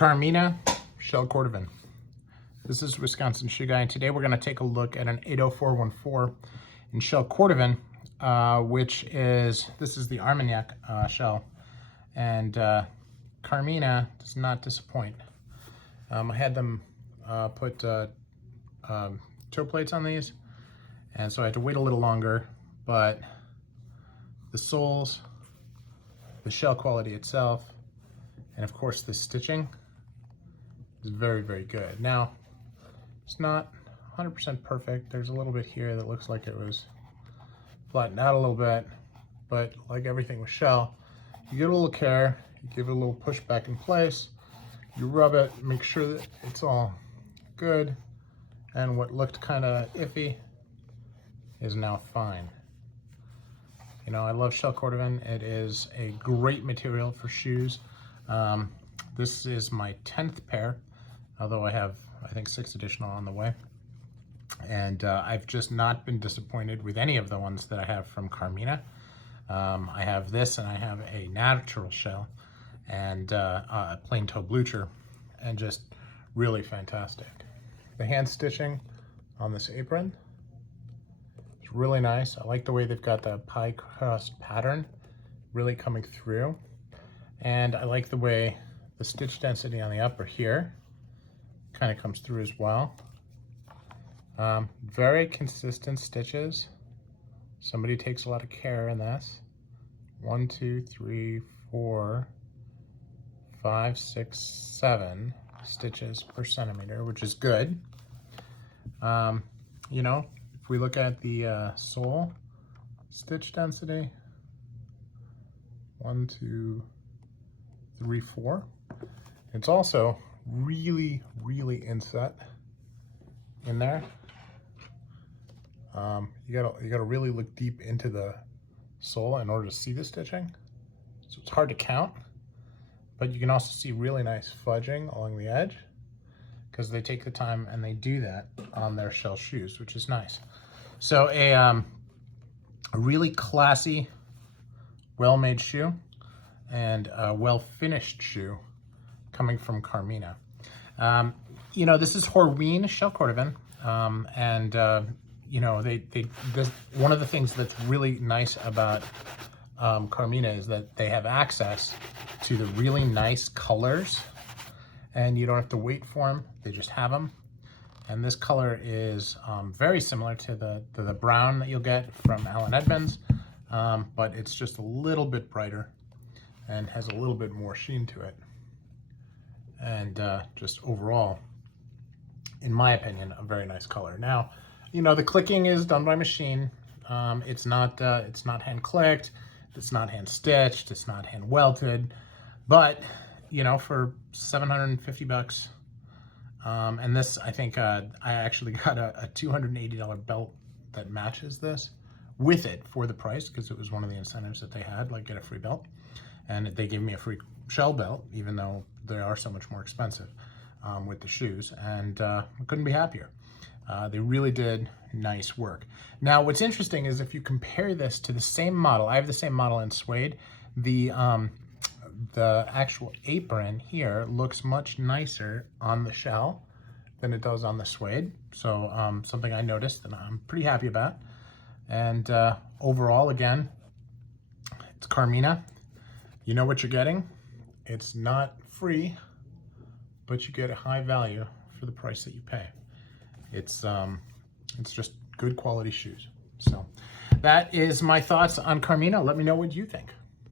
Carmina shell Cordovan. This is Wisconsin Shoe Guy, and today we're going to take a look at an 80414 in shell Cordovan, which is, this is the ARMANAC shell, and Carmina does not disappoint. I had them put toe plates on these, and so I had to wait a little longer, but the soles, the shell quality itself, and of course the stitching is very, very good. Now, it's not 100% perfect. There's a little bit here that looks like it was flattened out a little bit, but like everything with shell, you give it a little care, you give it a little push back in place, you rub it, make sure that it's all good, and what looked kind of iffy is now fine. You know, I love shell Cordovan. It is a great material for shoes. This is my 10th pair, although I have, I think, 6 additional on the way. And I've just not been disappointed with any of the ones that I have from Carmina. I have this, and I have a natural shell and a plain toe blucher, and just really fantastic. The hand stitching on this apron is really nice. I like the way they've got the pie crust pattern really coming through. And I like the way the stitch density on the upper here kind of comes through as well. Very consistent stitches. Somebody takes a lot of care in this. 1, 2, 3, 4, 5, 6, 7 stitches per centimeter, which is good. You know, if we look at the sole stitch density, 1, 2, 3, 4. It's also really, really inset in there. You gotta really look deep into the sole in order to see the stitching. So it's hard to count, but you can also see really nice fudging along the edge because they take the time and they do that on their shell shoes, which is nice. So a really classy, well-made shoe and a well-finished shoe coming from Carmina. You know, this is Horween shell Cordovan, and you know, one of the things that's really nice about Carmina is that they have access to the really nice colors, and you don't have to wait for them, they just have them. And this color is very similar to the brown that you'll get from Edmonds, but it's just a little bit brighter and has a little bit more sheen to it. And just overall, in my opinion, a very nice color. Now, you know, the clicking is done by machine. It's not hand clicked, it's not hand stitched, it's not hand welted, but you know, for 750 bucks, and this, I think I actually got a $280 belt that matches this with it for the price, because it was one of the incentives that they had, like get a free belt, and they gave me a free shell belt, even though they are so much more expensive with the shoes, and I couldn't be happier. They really did nice work. Now, what's interesting is if you compare this to the same model, I have the same model in suede, the actual apron here looks much nicer on the shell than it does on the suede. So something I noticed and I'm pretty happy about. And overall, again, it's Carmina. You know what you're getting. It's not free, but you get a high value for the price that you pay. It's just good quality shoes. So that is my thoughts on Carmina. Let me know what you think.